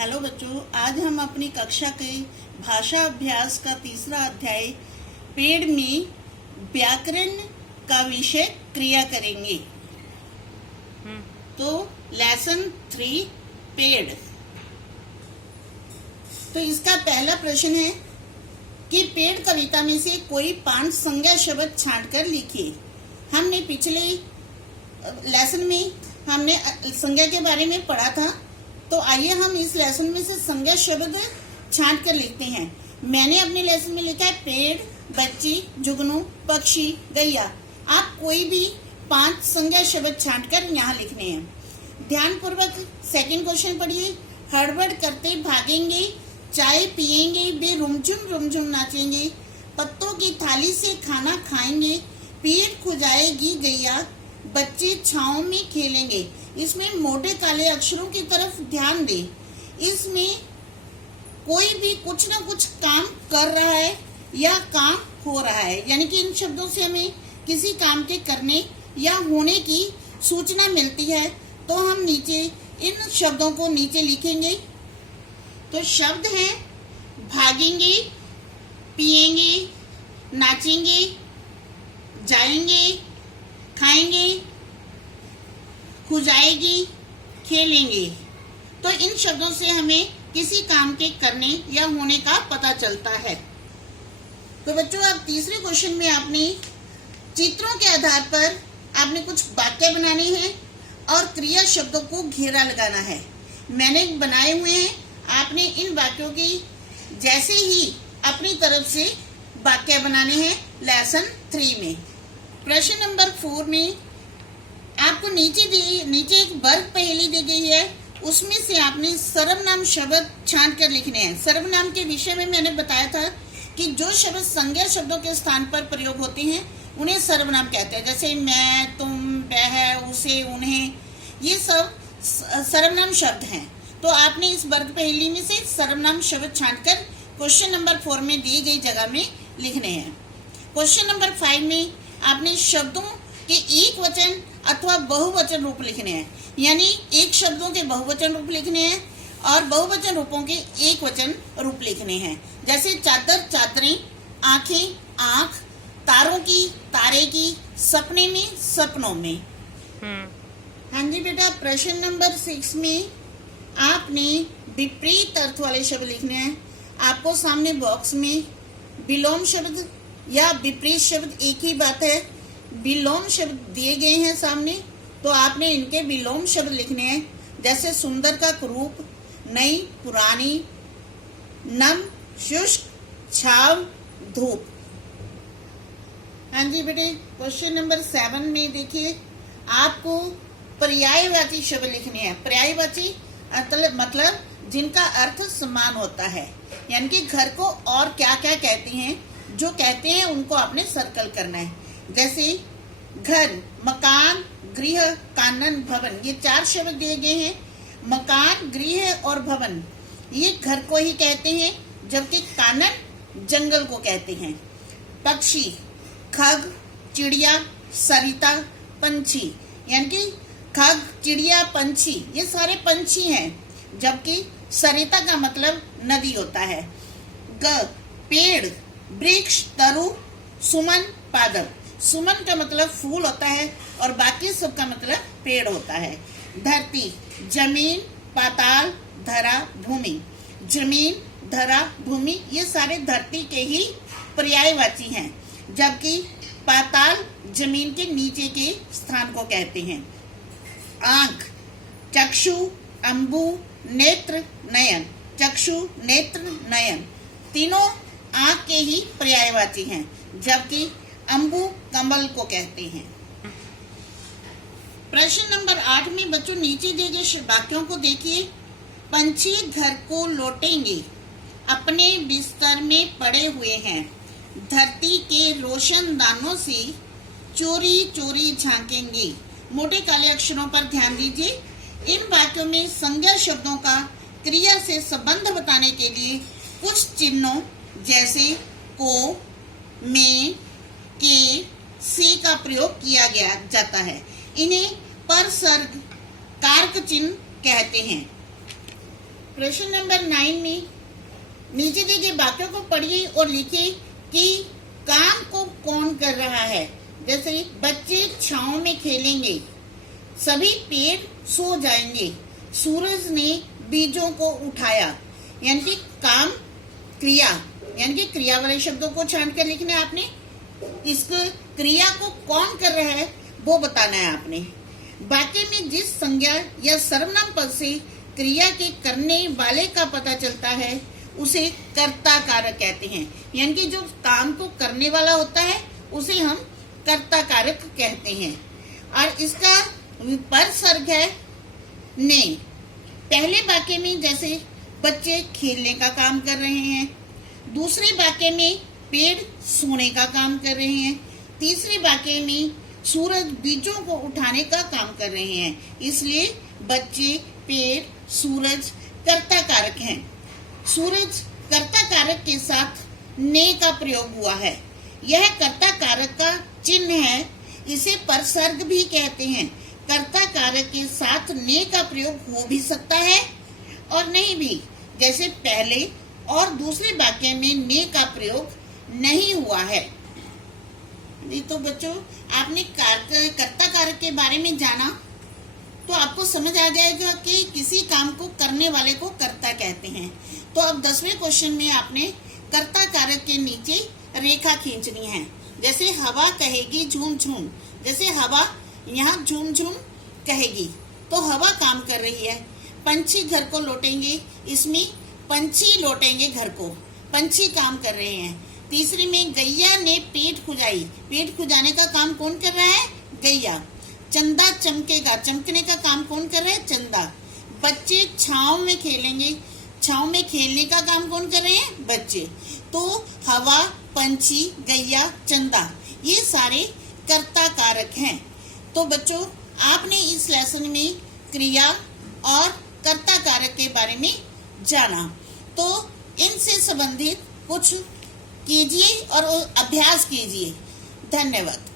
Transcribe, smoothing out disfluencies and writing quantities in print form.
Hello बच्चों, आज हम अपनी कक्षा के भाषा अभ्यास का तीसरा अध्याय पेड़ में व्याकरण का विषय क्रिया करेंगे। तो लेसन 3 पेड़। तो इसका पहला प्रश्न है कि पेड़ कविता में से कोई 5 संज्ञा शब्द छांटकर लिखिए। हमने पिछले लेसन में हमने संज्ञा के बारे में पढ़ा था, तो आइए हम इस लेसन में से संज्ञा शब्द छांट कर लिखते हैं। मैंने अपने लेसन में लिखा है पेड़, बच्ची, जुगनू, पक्षी, गैया। आप कोई भी 5 संज्ञा शब्द छांट कर यहाँ लिखने हैं। ध्यान पूर्वक सेकंड क्वेश्चन पढ़िए। हड़बड़ करते भागेंगे, चाय पिएंगे, वे रुमझुम नाचेंगे, पत्तों की थाली से खाना खाएंगे, पेट खुजाएगी गैया, बच्चे छाँव में खेलेंगे। इसमें मोटे काले अक्षरों की तरफ ध्यान दें। इसमें कोई भी कुछ ना कुछ काम कर रहा है या काम हो रहा है, यानी कि इन शब्दों से हमें किसी काम के करने या होने की सूचना मिलती है। तो हम नीचे इन शब्दों को नीचे लिखेंगे। तो शब्द हैं भागेंगे, पिएंगे, नाचेंगे, जाएंगे, खाएंगे, खुजाएगी, खेलेंगे। तो इन शब्दों से हमें किसी काम के करने या होने का पता चलता है। तो बच्चों, अब तीसरे क्वेश्चन में आपने चित्रों के आधार पर आपने कुछ वाक्य बनाने हैं और क्रिया शब्दों को घेरा लगाना है। मैंने बनाए हुए हैं, आपने इन वाक्यों की जैसे ही अपनी तरफ से वाक्य बनाने हैं लेसन 3 में। प्रश्न नंबर 4 में आपको नीचे एक वर्ग पहेली दी गई है, उसमें से आपने सर्वनाम शब्द छांट कर लिखने हैं। सर्वनाम के विषय में मैंने बताया था कि जो शब्द संज्ञा शब्दों के स्थान पर प्रयोग होते हैं उन्हें सर्वनाम कहते हैं। जैसे मैं, तुम, वह, उसे, उन्हें, ये सब सर्वनाम शब्द हैं। तो आपने इस वर्ग पहेली में से सर्वनाम शब्द छांट कर क्वेश्चन नंबर 4 में दी गई जगह में लिखने हैं। क्वेश्चन नंबर 5 में आपने शब्दों के एक वचन अथवा बहुवचन रूप लिखने हैं, यानी एक शब्दों के बहुवचन रूप लिखने हैं और बहुवचन रूपों के एक वचन रूप लिखने हैं। जैसे चादर, चादरें, आंखें, आंख, तारों की, तारे की, सपने में, सपनों में। हाँ जी बेटा, प्रश्न नंबर 6 में आपने विपरीत अर्थ वाले शब्द लिखने हैं। आपको सामने बॉक्स में विलोम शब्द या विपरीत शब्द एक ही बात है, विलोम शब्द दिए गए हैं सामने, तो आपने इनके विलोम शब्द लिखने हैं। जैसे सुंदर का कुरूप, नई, पुरानी, नम, शुष्क, छाव, धूप। हाँ जी बेटे, क्वेश्चन नंबर 7 में देखिए, आपको पर्यायवाची शब्द लिखने हैं। पर्यायवाची मतलब जिनका अर्थ समान होता है, यानी कि घर को और क्या क्या कहते हैं, जो कहते हैं उनको आपने सर्कल करना है। जैसे घर, मकान, गृह, कानन, भवन, ये 4 शब्द दिए गए हैं। मकान, गृह और भवन ये घर को ही कहते हैं, जबकि कानन जंगल को कहते हैं। पक्षी, खग, चिड़िया, सरिता, पंछी, यानी कि खग, चिड़िया, पंछी ये सारे पंछी हैं, जबकि सरिता का मतलब नदी होता है। पेड़, वृक्ष, तरु, सुमन, पादप। सुमन का मतलब फूल होता है और बाकी सब का मतलब पेड़ होता है। धरती, जमीन, पाताल, धरा, भूमि। जमीन, धरा, भूमि ये सारे धरती के ही पर्यायवाची हैं, जबकि पाताल जमीन के नीचे के स्थान को कहते हैं। आंख, चक्षु, अंबु, नेत्र, नयन। चक्षु, नेत्र, नयन तीनों आंख के ही पर्यायवाची हैं, जबकि अंबु कमल को कहते हैं। प्रश्न नंबर 8 में बच्चों नीचे दिए गए वाक्यों को देखिए। पंछी घर को लौटेंगे, अपने बिस्तर में पड़े हुए हैं, धरती के रोशनदानों से चोरी चोरी झांकेंगे। मोटे काले अक्षरों पर ध्यान दीजिए। इन वाक्यों में संज्ञा शब्दों का क्रिया से संबंध बताने के लिए कुछ चिन्हों जैसे को, में, के, से का प्रयोग किया गया जाता है। इन्हें परसर्ग कारक चिन्ह कहते हैं। प्रश्न नंबर 9 में नीचे दिए गए वाक्यों को पढ़िए और लिखिए कि काम को कौन कर रहा है। जैसे बच्चे छांव में खेलेंगे, सभी पेड़ सो जाएंगे, सूरज ने बीजों को उठाया। यानी कि काम क्रिया, यानी कि क्रिया वाले शब्दों को छांट कर लिखना है आपने। इस क्रिया को कौन कर रहा है वो बताना है आपने। वाक्य में जिस संज्ञा या सर्वनाम पद से क्रिया के करने वाले का पता चलता है उसे कर्ता कारक कहते हैं। यानी कि जो काम को करने वाला होता है उसे हम कर्ता कारक कहते हैं। और इसका परसर्ग है ने। पहले वाक्य में जैसे बच्चे खेलने का काम कर रहे हैं, दूसरे वाक्य में पेड़ सोने का काम कर रहे हैं, तीसरे वाक्य में सूरज बीजों को उठाने का काम कर रहे हैं। इसलिए बच्चे, पेड़, सूरज कर्ता कारक हैं। सूरज कर्ता कारक के साथ ने का प्रयोग हुआ है। यह कर्ता कारक का चिन्ह है, इसे परसर्ग भी कहते हैं। कर्ता कारक के साथ ने का प्रयोग हो भी सकता है और नहीं भी। जैसे पहले और दूसरे वाक्य में ने का प्रयोग नहीं हुआ है। तो बच्चों, आपने कर्ता कारक के बारे में जाना तो आपको समझ आ जाएगा कि किसी काम को करने वाले को कर्ता कहते हैं। तो अब 10वें क्वेश्चन में आपने कर्ता कारक के नीचे रेखा खींचनी है। जैसे हवा कहेगी झूम झूम, जैसे हवा यहाँ झूम झूम कहेगी तो हवा काम कर रही है। पंछी घर को लौटेंगे, इसमें पंछी लौटेंगे घर को, पंछी काम कर रहे हैं। तीसरी में गैया ने पेट खुजाई, पेट खुजाने का काम कौन कर रहा है? गैया। चंदा चमकेगा, चमकने का काम कौन कर रहा है? चंदा। बच्चे छांव में खेलेंगे, छांव में खेलने का काम कौन कर रहे हैं? बच्चे। तो हवा, पंछी, गैया, चंदा, ये सारे कर्ता कारक हैं। तो बच्चों, आपने इस लेसन में क्रिया और कर्ता कारक के बारे में जाना। तो इनसे संबंधित कुछ कीजिए और अभ्यास कीजिए। धन्यवाद।